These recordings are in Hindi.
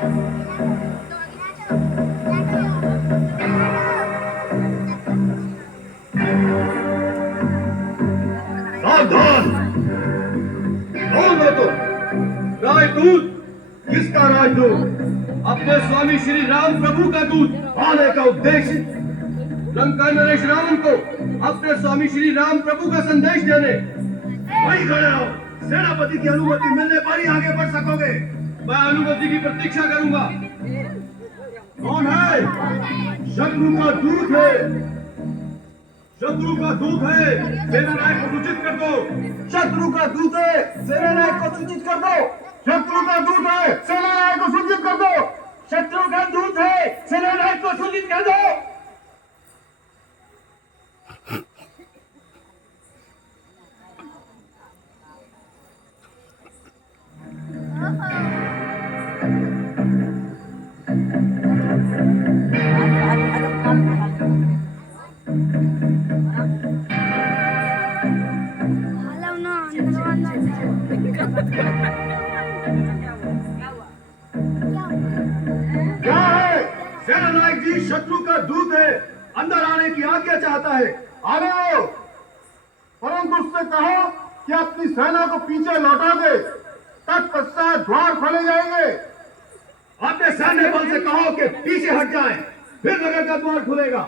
सावधान! कौन हो तुम? राजदूत? किसका राजदूत? अपने स्वामी श्री राम प्रभु का दूत। आने का उद्देश्य लंका नरेश रावण को अपने स्वामी श्री राम प्रभु का संदेश देने। वहीं खड़े रहो, सेनापति की अनुमति मिलने पर ही आगे बढ़ सकोगे। मैं अनुमति की प्रतीक्षा करूंगा। कौन है? शत्रु का दूत है। शत्रु का दूत है, सेनानायक को सूचित कर दो। शत्रु का दूत है, सेनानायक को सूचित कर दो। शत्रु का दूत है, सेनानायक को सूचित कर दो। शत्रु का दूत है, सेनानायक को सूचित कर दो। क्या है? सेनानायक जी शत्रु का दूत है, अंदर आने की आज्ञा चाहता है। आने आओ, परंतु उससे कहो कि अपनी सेना को पीछे लौटा दे, तत्पश्चात द्वार खोले जाएंगे। अपने सैन्य बल से कहो कि पीछे हट जाएं, फिर नगर का द्वार खुलेगा।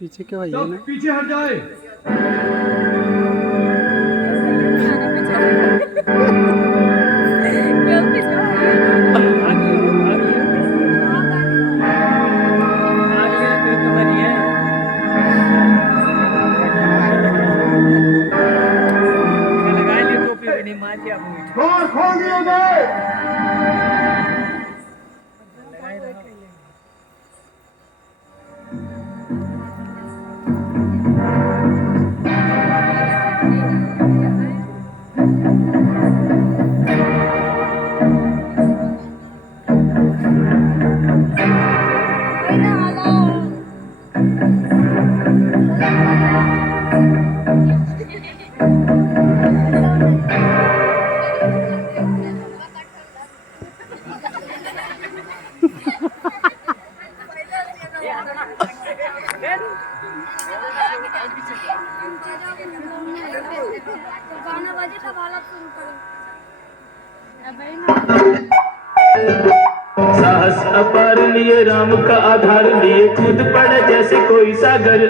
पीछे क्या भैया ना? पीछे हट जाए। द्वार खोल दिए गए। साहस अपार लिए राम का आधार लिए कूद पड़े जैसे कोई सागर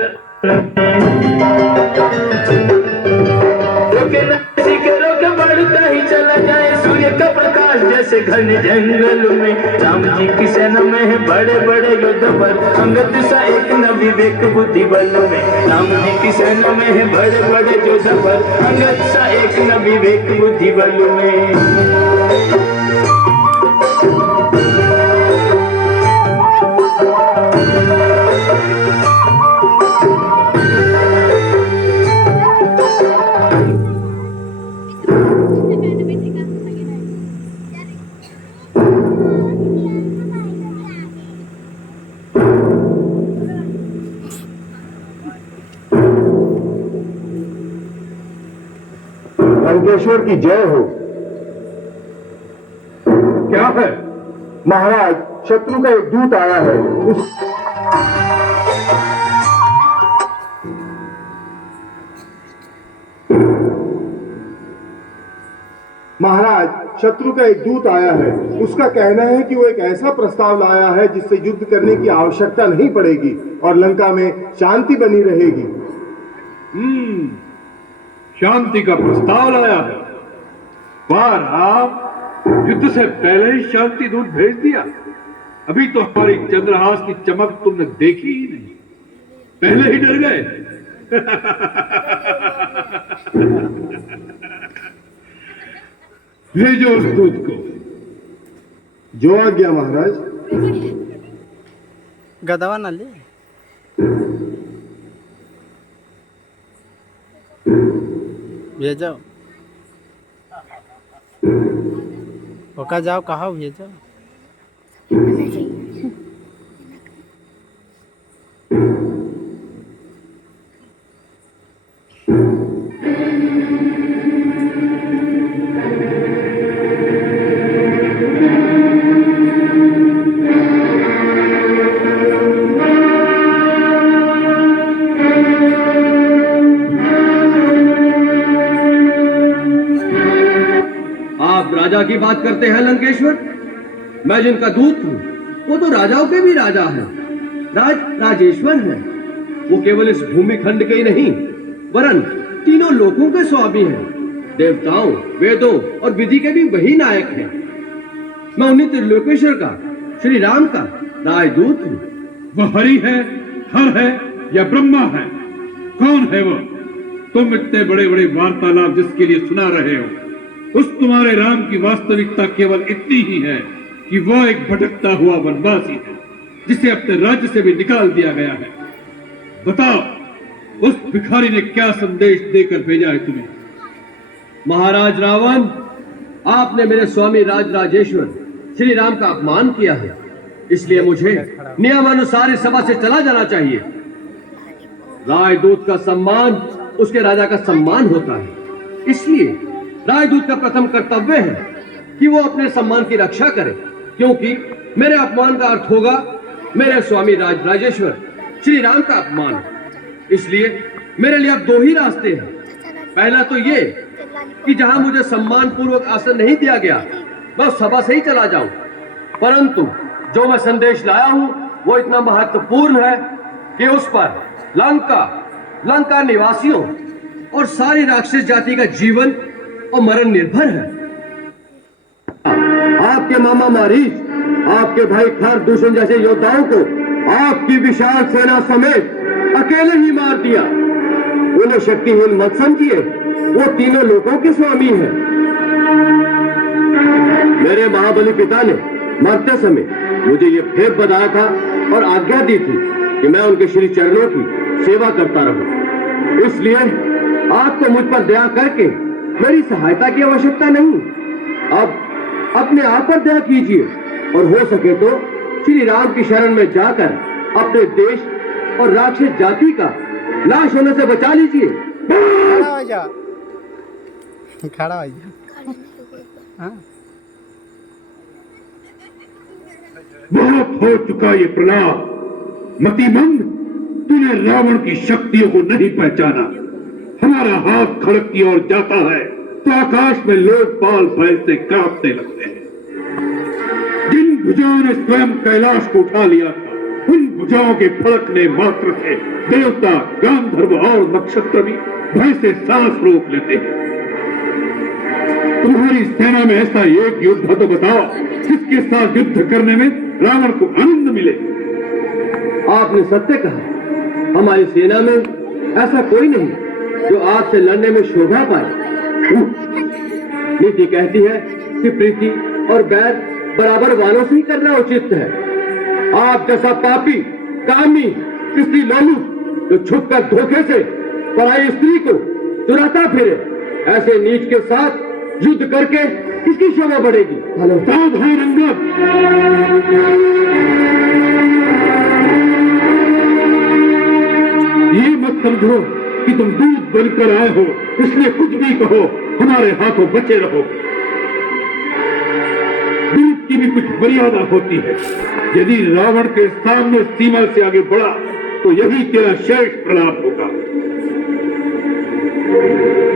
रोके न किसी के रोके बढ़ता ही चला जाए सूर्य का प्रकाश जैसे घने जंगल में राम जी की सेना में है बड़े बड़े योद्धा पर अंगद सा एक न विवेक बुद्धि बल में राम जी की सेना में है बड़े बड़े योद्धा पर अंगद सा एक न विवेक बुद्धि बल में। लंकेश्वर की जय हो। क्या है? महाराज, शत्रु का एक दूत आया है। महाराज, शत्रु का एक दूत आया है। उसका कहना है कि वो एक ऐसा प्रस्ताव लाया है जिससे युद्ध करने की आवश्यकता नहीं पड़ेगी और लंका में शांति बनी रहेगी। शांति का प्रस्ताव लाया है। वाह राम, युद्ध से पहले ही शांति दूत भेज दिया। अभी तो हमारी चंद्रहास की चमक तुमने देखी ही नहीं, पहले ही डर गए। भेजो उस दूत को। जो आज्ञा महाराज। गदवा ना ले। भेजो ओका जाओ कहा भेजो। आप राजा की बात करते हैं लंकेश्वर? मैं जिनका दूत हूँ वो तो राजाओं के भी राजा हैं, राजेश्वर हैं। वो केवल इस भूमि खंड के ही नहीं वरन तीनों लोकों के स्वामी हैं। देवताओं, वेदों और विधि के भी वही नायक हैं। मैं उन्हीं त्रिलोकेश्वर का, श्री राम का राजदूत हूँ। वह हरि है, हर है या ब्रह्मा है? कौन है वो? तुम इतने बड़े बड़े वार्तालाप जिसके लिए सुना रहे हो, उस तुम्हारे राम की वास्तविकता केवल इतनी ही है कि वो एक भटकता हुआ वनवासी है जिसे अपने राज्य से भी निकाल दिया गया है। बताओ, उस भिखारी ने क्या संदेश देकर भेजा है तुम्हें? महाराज रावण, आपने मेरे स्वामी राजेश्वर श्री राम का अपमान किया है, इसलिए मुझे नियमानुसार इस सभा से चला जाना चाहिए। राजदूत का सम्मान उसके राजा का सम्मान होता है, इसलिए राजदूत का प्रथम कर्तव्य है कि वो अपने सम्मान की रक्षा करे, क्योंकि मेरे अपमान का अर्थ होगा मेरे स्वामी राजेश्वर श्री राम का अपमान। इसलिए मेरे लिए अब दो ही रास्ते हैं। पहला तो ये कि जहां मुझे सम्मान पूर्वक आसन नहीं दिया गया मैं उस सभा से ही चला जाऊं, परंतु जो मैं संदेश लाया हूं वो इतना महत्वपूर्ण है कि उस पर लंका निवासियों और सारी राक्षस जाति का जीवन और मरण निर्भर है। आपके मामा मारीच, आपके भाई खार दूषण जैसे योद्धाओं को आपकी विशाल सेना समेत अकेले ही मार दिया। उन्हें शक्तिहीन मत समझिए, वो तीनों लोगों के स्वामी हैं। मेरे महाबली पिता ने मरते समय मुझे ये भेद बताया था और आज्ञा दी थी कि मैं उनके श्री चरणों की सेवा करता रहूं। इसलिए आपको मुझ पर दया करके मेरी सहायता की आवश्यकता नहीं। अब अपने आप पर दया कीजिए और हो सके तो श्री राम की शरण में जाकर अपने देश और राक्षस जाति का नाश होने से बचा लीजिए। खड़ा हो जा, खड़ा हो जा। हाँ। बहुत हो चुका ये प्रलाप। मतिमंद, तूने रावण की शक्तियों को नहीं पहचाना। हमारा हाथ खड़क की ओर जाता है तो आकाश में लोग पाल भय से कांपने लगते हैं। जिन भुजाओं ने स्वयं कैलाश को उठा लिया था, उन भुजाओं के फड़कने मात्र से देवता, गांधर्व और नक्षत्र भी भय से सांस रोक लेते हैं। तुम्हारी सेना में ऐसा एक योद्धा तो बताओ जिसके साथ युद्ध करने में रावण को आनंद मिले। आपने सत्य कहा, हमारी सेना में ऐसा कोई नहीं जो आपसे लड़ने में शोभा पाए। नीति कहती है कि प्रीति और बैर बराबर वालों से ही करना उचित है। आप जैसा पापी, कामी, स्त्री लोलू जो छुपकर धोखे से पराई स्त्री को चुराता फिरे, ऐसे नीच के साथ युद्ध करके किसकी शोभा बढ़ेगी? सावधान अंगद, ये मत समझो कि तुम दूध बनकर आए हो इसलिए कुछ भी कहो हमारे हाथों बचे रहो। दूध की भी कुछ मर्यादा होती है। यदि रावण के सामने सीमा से आगे बढ़ा तो यही तेरा श्रेष्ठ प्रलाप होगा।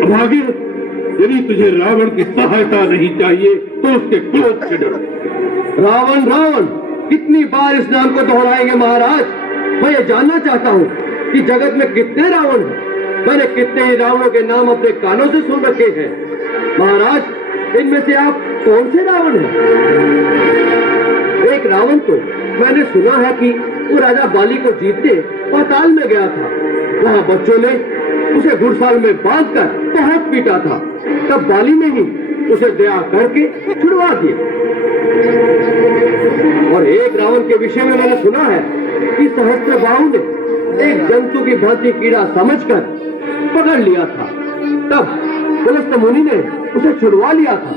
अब आगे, यदि तुझे रावण की सहायता नहीं चाहिए तो उसके क्रोध से डरो। रावण रावण कितनी बार इस नाम को दोहराएंगे महाराज? मैं ये जानना चाहता हूँ कि जगत में कितने रावण हैं। मैंने कितने ही रावणों के नाम अपने कानों से सुन रखे हैं। महाराज, इनमें से आप कौन से रावण हैं? एक रावण तो मैंने सुना है कि वो राजा बाली को जीतने पाताल में गया था। वहां बच्चों ने उसे घुड़साल में बांधकर बहुत पीटा था। तब बाली ने ही उसे दया करके छुड़वा दिया। और एक रावण के विषय में मैंने सुना है कि सहस्त्रबाहु ने एक जंतु की भांति कीड़ा समझकर पकड़ लिया था। तब पुलस्त मुनि ने उसे छुड़वा लिया था।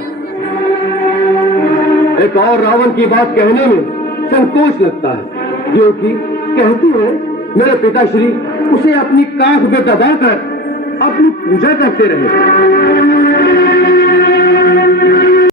एक और रावण की बात कहने में संकोच लगता है, क्योंकि कहती है मेरे पिताश्री उसे अपनी काख में दबाकर अपनी पूजा करते रहे।